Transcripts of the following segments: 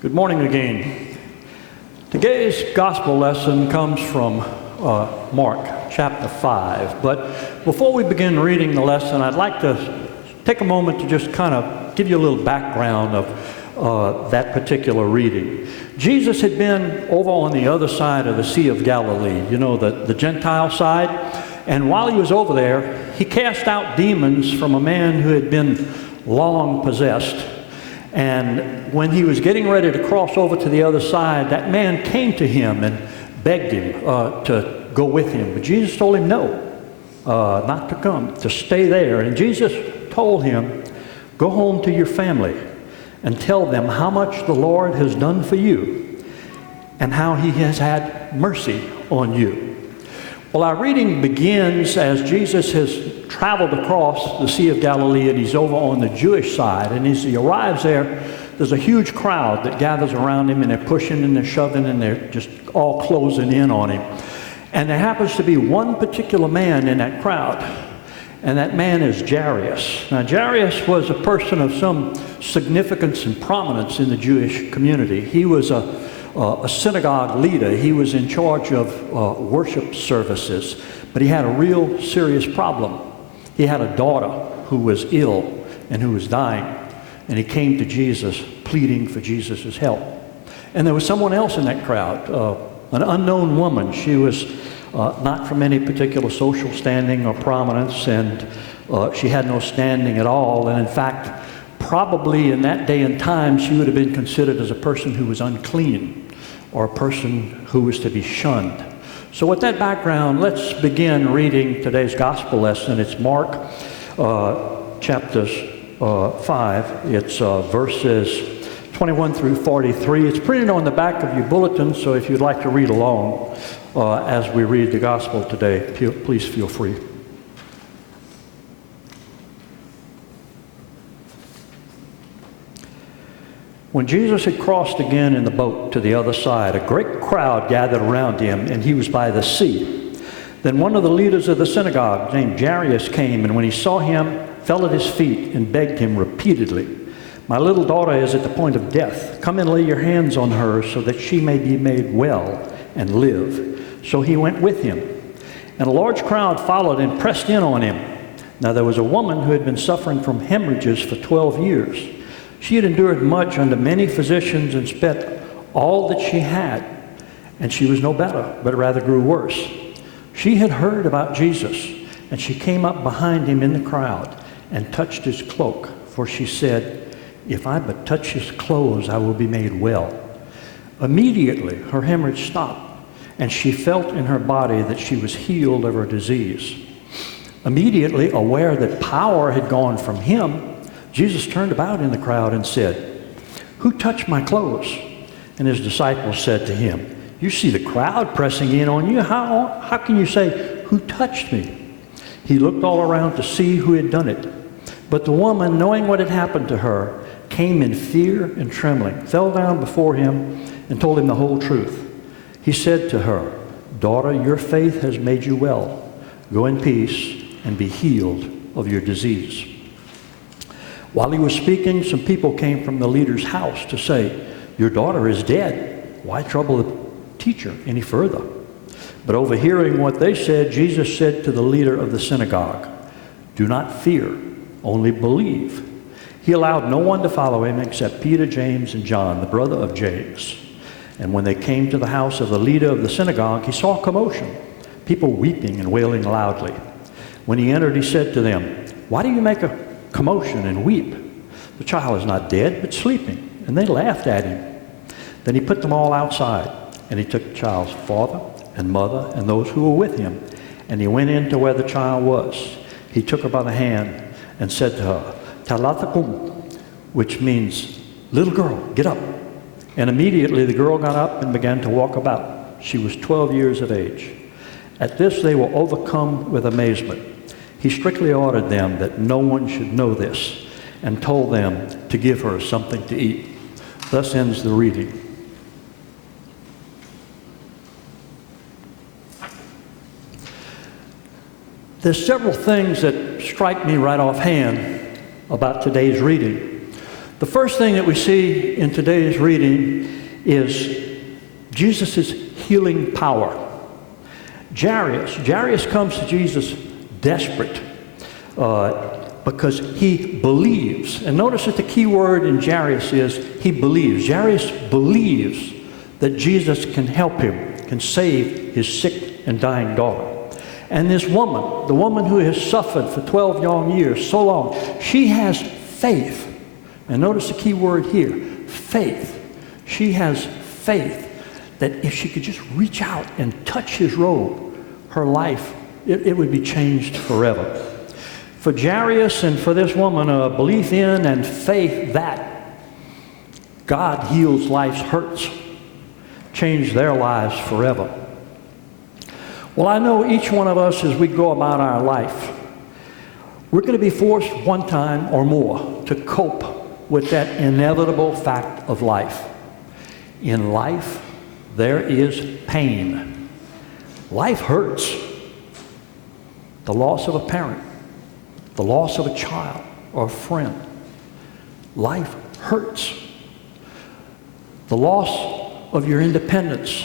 Good morning again. Today's gospel lesson comes from Mark chapter 5. But before we begin reading the lesson, I'd like to take a moment to just kind of give you a little background of that particular reading. Jesus had been over on the other side of the Sea of Galilee, you know, the Gentile side. And while he was over there, he cast out demons from a man who had been long possessed. And when he was getting ready to cross over to the other side, that man came to him and begged him to go with him. But Jesus told him no, not to come, to stay there. And Jesus told him, go home to your family and tell them how much the Lord has done for you and how he has had mercy on you. Well, our reading begins as Jesus has traveled across the Sea of Galilee, and he's over on the Jewish side. And as he arrives there, there's a huge crowd that gathers around him, and they're pushing and they're shoving and they're just all closing in on him. And there happens to be one particular man in that crowd, and that man is Jairus. Now, Jairus was a person of some significance and prominence in the Jewish community. He was a synagogue leader. He was in charge of worship services, but he had a real serious problem. He had a daughter who was ill and who was dying, and he came to Jesus pleading for Jesus' help. And there was someone else in that crowd, an unknown woman. She was not from any particular social standing or prominence, and she had no standing at all. And in fact, probably in that day and time, she would have been considered as a person who was unclean, or a person who was to be shunned. So with that background, let's begin reading today's gospel lesson. It's Mark chapter 5. It's verses 21 through 43. It's printed on the back of your bulletin, so if you'd like to read along as we read the gospel today, please feel free. When Jesus had crossed again in the boat to the other side, a great crowd gathered around him, and he was by the sea. Then one of the leaders of the synagogue, named Jairus, came, and when he saw him, fell at his feet and begged him repeatedly, "My little daughter is at the point of death. Come and lay your hands on her so that she may be made well and live." So he went with him. And a large crowd followed and pressed in on him. Now there was a woman who had been suffering from hemorrhages for 12 years. She had endured much under many physicians and spent all that she had, and she was no better, but rather grew worse. She had heard about Jesus, and she came up behind him in the crowd and touched his cloak, for she said, "If I but touch his clothes, I will be made well." Immediately her hemorrhage stopped, and she felt in her body that she was healed of her disease. Immediately aware that power had gone from him, Jesus turned about in the crowd and said, "Who touched my clothes?" And his disciples said to him, "You see the crowd pressing in on you. How can you say, 'Who touched me?'" He looked all around to see who had done it. But the woman, knowing what had happened to her, came in fear and trembling, fell down before him, and told him the whole truth. He said to her, "Daughter, your faith has made you well. Go in peace and be healed of your disease." While he was speaking, some people came from the leader's house to say, "Your daughter is dead. Why trouble the teacher any further?" But overhearing what they said, Jesus said to the leader of the synagogue, "Do not fear, only believe." He allowed no one to follow him except Peter, James, and John, the brother of James. And when they came to the house of the leader of the synagogue, he saw a commotion, people weeping and wailing loudly. When he entered, he said to them, "Why do you make a commotion and weep? The child is not dead, but sleeping." And they laughed at him. Then he put them all outside, and he took the child's father and mother and those who were with him, and he went into where the child was. He took her by the hand and said to her, "Talitha kum," which means, "Little girl, get up." And immediately the girl got up and began to walk about. She was 12 years of age. At this they were overcome with amazement. He strictly ordered them that no one should know this, and told them to give her something to eat. Thus ends the reading. There's several things that strike me right offhand about today's reading. The first thing that we see in today's reading is Jesus' healing power. Jairus comes to Jesus desperate because he believes. And notice that the key word in Jairus is he believes. Jairus believes that Jesus can help him, can save his sick and dying daughter. And this woman, the woman who has suffered for 12 long years, so long, she has faith. And notice the key word here, faith. She has faith that if she could just reach out and touch his robe, her life, it would be changed forever. For Jairus and for this woman, a belief in and faith that God heals life's hurts, change their lives forever. Well, I know each one of us, as we go about our life, we're going to be forced one time or more to cope with that inevitable fact of life. In life, there is pain. Life hurts. The loss of a parent, the loss of a child or a friend. Life hurts. The loss of your independence,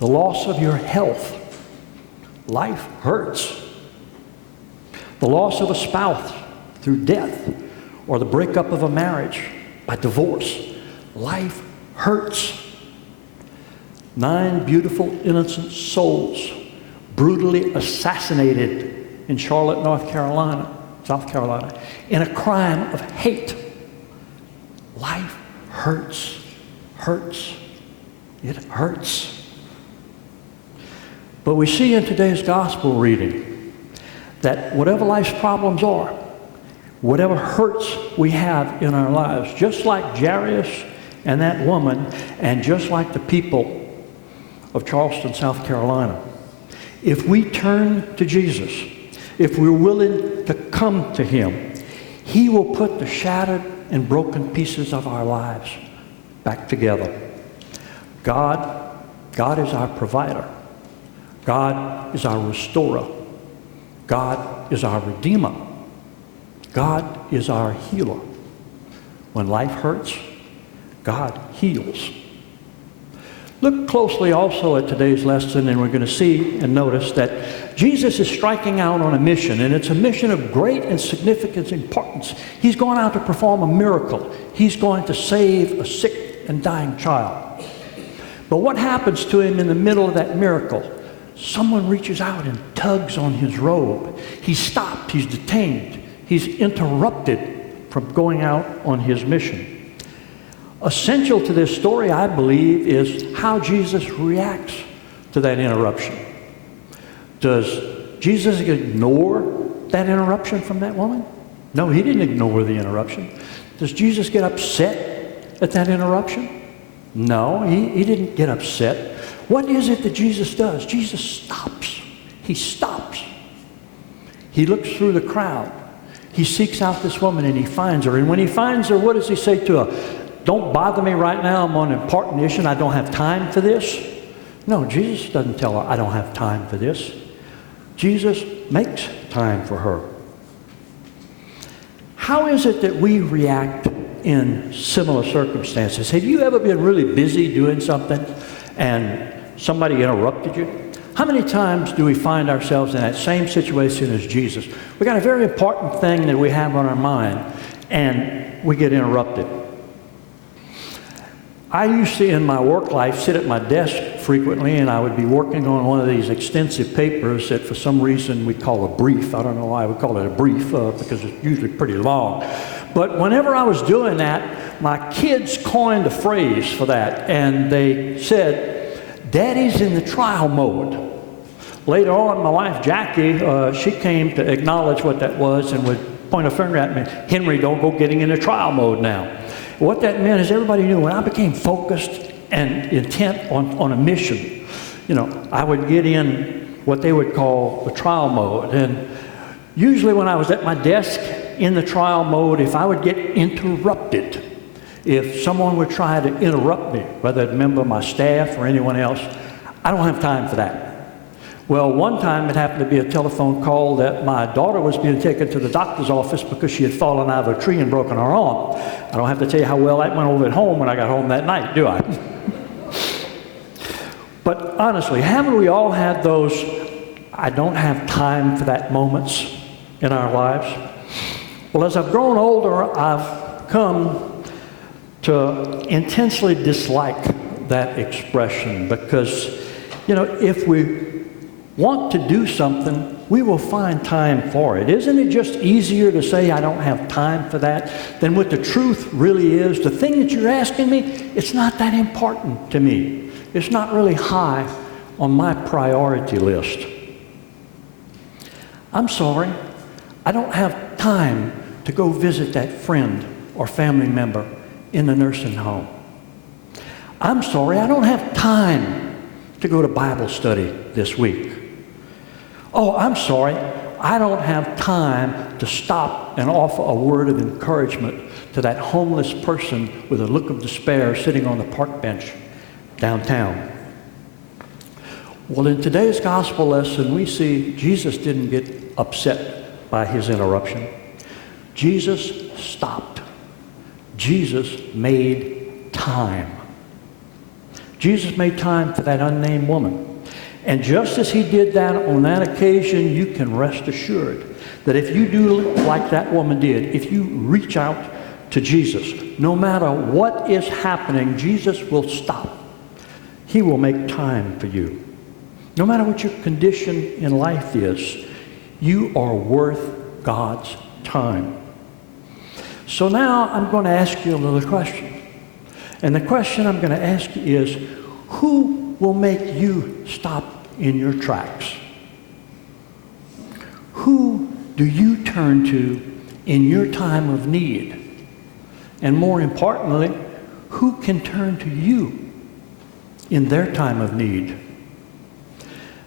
the loss of your health. Life hurts. The loss of a spouse through death or the breakup of a marriage by divorce. Life hurts. 9 beautiful, innocent souls brutally assassinated in Charlotte, South Carolina, in a crime of hate. Life hurts. Hurts. It hurts. But we see in today's gospel reading that whatever life's problems are, whatever hurts we have in our lives, just like Jairus and that woman, and just like the people of Charleston, South Carolina, if we turn to Jesus, if we're willing to come to him, he will put the shattered and broken pieces of our lives back together. God is our provider. God is our restorer. God is our redeemer. God is our healer. When life hurts, God heals. Look closely also at today's lesson, and we're going to see and notice that Jesus is striking out on a mission, and it's a mission of great and significant importance. He's going out to perform a miracle. He's going to save a sick and dying child. But what happens to him in the middle of that miracle? Someone reaches out and tugs on his robe. He's stopped. He's detained. He's interrupted from going out on his mission. Essential to this story, I believe, is how Jesus reacts to that interruption. Does Jesus ignore that interruption from that woman? No, he didn't ignore the interruption. Does Jesus get upset at that interruption? No, he didn't get upset. What is it that Jesus does? Jesus stops. He stops. He looks through the crowd. He seeks out this woman and he finds her. And when he finds her, what does he say to her? Don't bother me right now. I'm on an important issue and I don't have time for this. No, Jesus doesn't tell her, I don't have time for this. Jesus makes time for her. How is it that we react in similar circumstances? Have you ever been really busy doing something and somebody interrupted you? How many times do we find ourselves in that same situation as Jesus? We got a very important thing that we have on our mind and we get interrupted. I used to, in my work life, sit at my desk frequently, and I would be working on one of these extensive papers that for some reason we call a brief. I don't know why we call it a brief, because it's usually pretty long. But whenever I was doing that, my kids coined a phrase for that, and they said, Daddy's in the trial mode. Later on, my wife, Jackie, she came to acknowledge what that was and would point a finger at me. Henry, don't go getting into trial mode now. What that meant is everybody knew when I became focused and intent on a mission, I would get in what they would call the trial mode. And usually when I was at my desk in the trial mode, if I would get interrupted, if someone would try to interrupt me, whether a member of my staff or anyone else, I don't have time for that. Well, one time it happened to be a telephone call that my daughter was being taken to the doctor's office because she had fallen out of a tree and broken her arm. I don't have to tell you how well that went over at home when I got home that night, do I? But honestly, haven't we all had those I don't have time for that moments in our lives? Well, as I've grown older, I've come to intensely dislike that expression because, you know, if we want to do something, we will find time for it. Isn't it just easier to say, I don't have time for that, than what the truth really is? The thing that you're asking me, it's not that important to me. It's not really high on my priority list. I'm sorry, I don't have time to go visit that friend or family member in the nursing home. I'm sorry, I don't have time to go to Bible study this week. Oh, I'm sorry, I don't have time to stop and offer a word of encouragement to that homeless person with a look of despair sitting on the park bench downtown. Well, in today's gospel lesson, we see Jesus didn't get upset by his interruption. Jesus stopped. Jesus made time. Jesus made time for that unnamed woman. And just as he did that on that occasion, you can rest assured that if you do like that woman did, if you reach out to Jesus, no matter what is happening, Jesus will stop. He will make time for you. No matter what your condition in life is, you are worth God's time. So now I'm going to ask you a little question. And the question I'm going to ask you is, who will make you stop in your tracks? Who do you turn to in your time of need? And more importantly, who can turn to you in their time of need?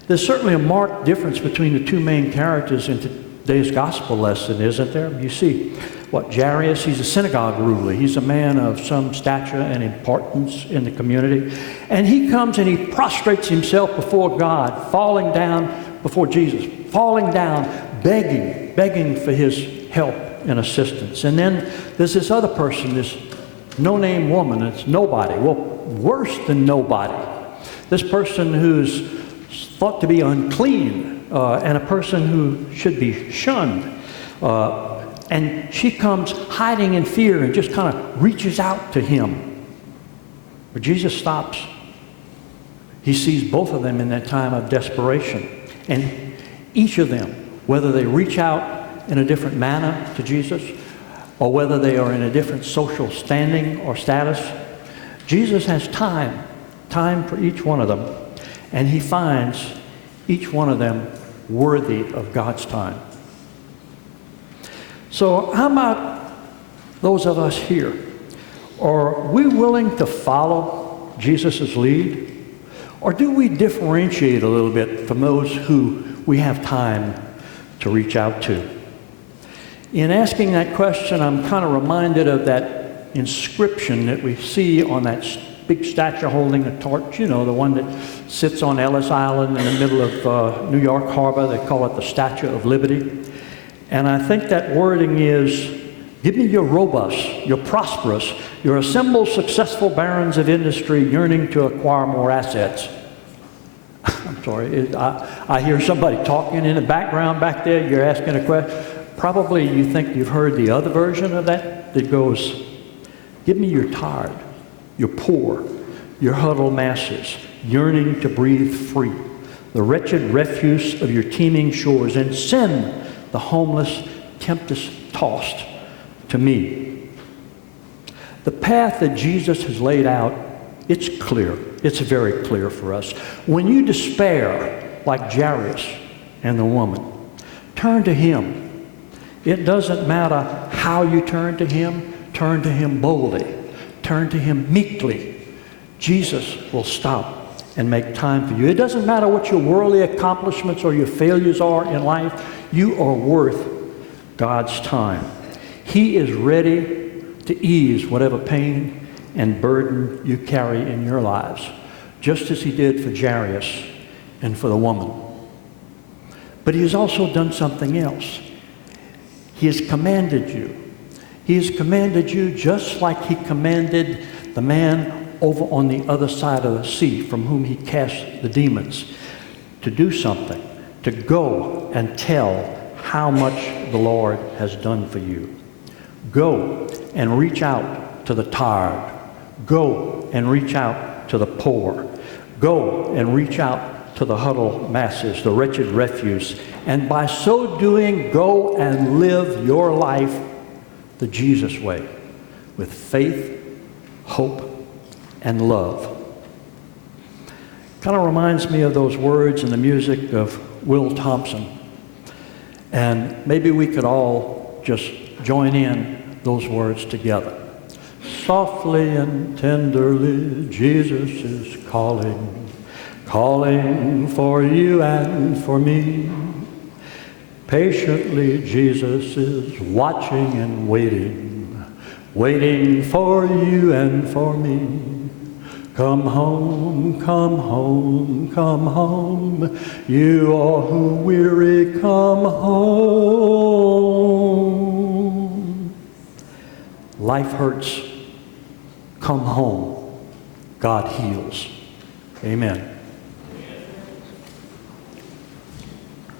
There's certainly a marked difference between the two main characters in today's gospel lesson, isn't there? You see, Jairus, he's a synagogue ruler. He's a man of some stature and importance in the community. And he comes and he prostrates himself before God, falling down before Jesus, falling down, begging for his help and assistance. And then there's this other person, this no-name woman. It's nobody. Well, worse than nobody. This person who's thought to be unclean and a person who should be shunned. And she comes hiding in fear and just kind of reaches out to him. But Jesus stops. He sees both of them in that time of desperation. And each of them, whether they reach out in a different manner to Jesus or whether they are in a different social standing or status, Jesus has time for each one of them. And he finds each one of them worthy of God's time. So how about those of us here? Are we willing to follow Jesus' lead? Or do we differentiate a little bit from those who we have time to reach out to? In asking that question, I'm kind of reminded of that inscription that we see on that big statue holding a torch, you know, the one that sits on Ellis Island in the middle of New York Harbor. They call it the Statue of Liberty. And I think that wording is, give me your robust, your prosperous, your assembled successful barons of industry yearning to acquire more assets. I'm sorry, I hear somebody talking in the background back there. You're asking a question. Probably you think you've heard the other version of that goes, give me your tired, your poor, your huddled masses, yearning to breathe free, the wretched refuse of your teeming shores, and send the homeless, tempest-tossed to me. The path that Jesus has laid out, it's clear. It's very clear for us. When you despair, like Jairus and the woman, turn to him. It doesn't matter how you turn to him boldly. Turn to him meekly. Jesus will stop and make time for you. It doesn't matter what your worldly accomplishments or your failures are in life. You are worth God's time. He is ready to ease whatever pain and burden you carry in your lives, just as he did for Jairus and for the woman. But he has also done something else. He has commanded you. He has commanded you just like he commanded the man over on the other side of the sea from whom he cast the demons to do something, to go and tell how much the Lord has done for you. Go and reach out to the tired. Go and reach out to the poor. Go and reach out to the huddled masses, the wretched refuse. And by so doing, go and live your life the Jesus way, with faith, hope, and love. Kind of reminds me of those words in the music of Will Thompson. And maybe we could all just join in those words together. Softly and tenderly, Jesus is calling, calling for you and for me. Patiently, Jesus is watching and waiting, waiting for you and for me. Come home, come home, come home. You all who weary, come home. Life hurts. Come home. God heals. Amen.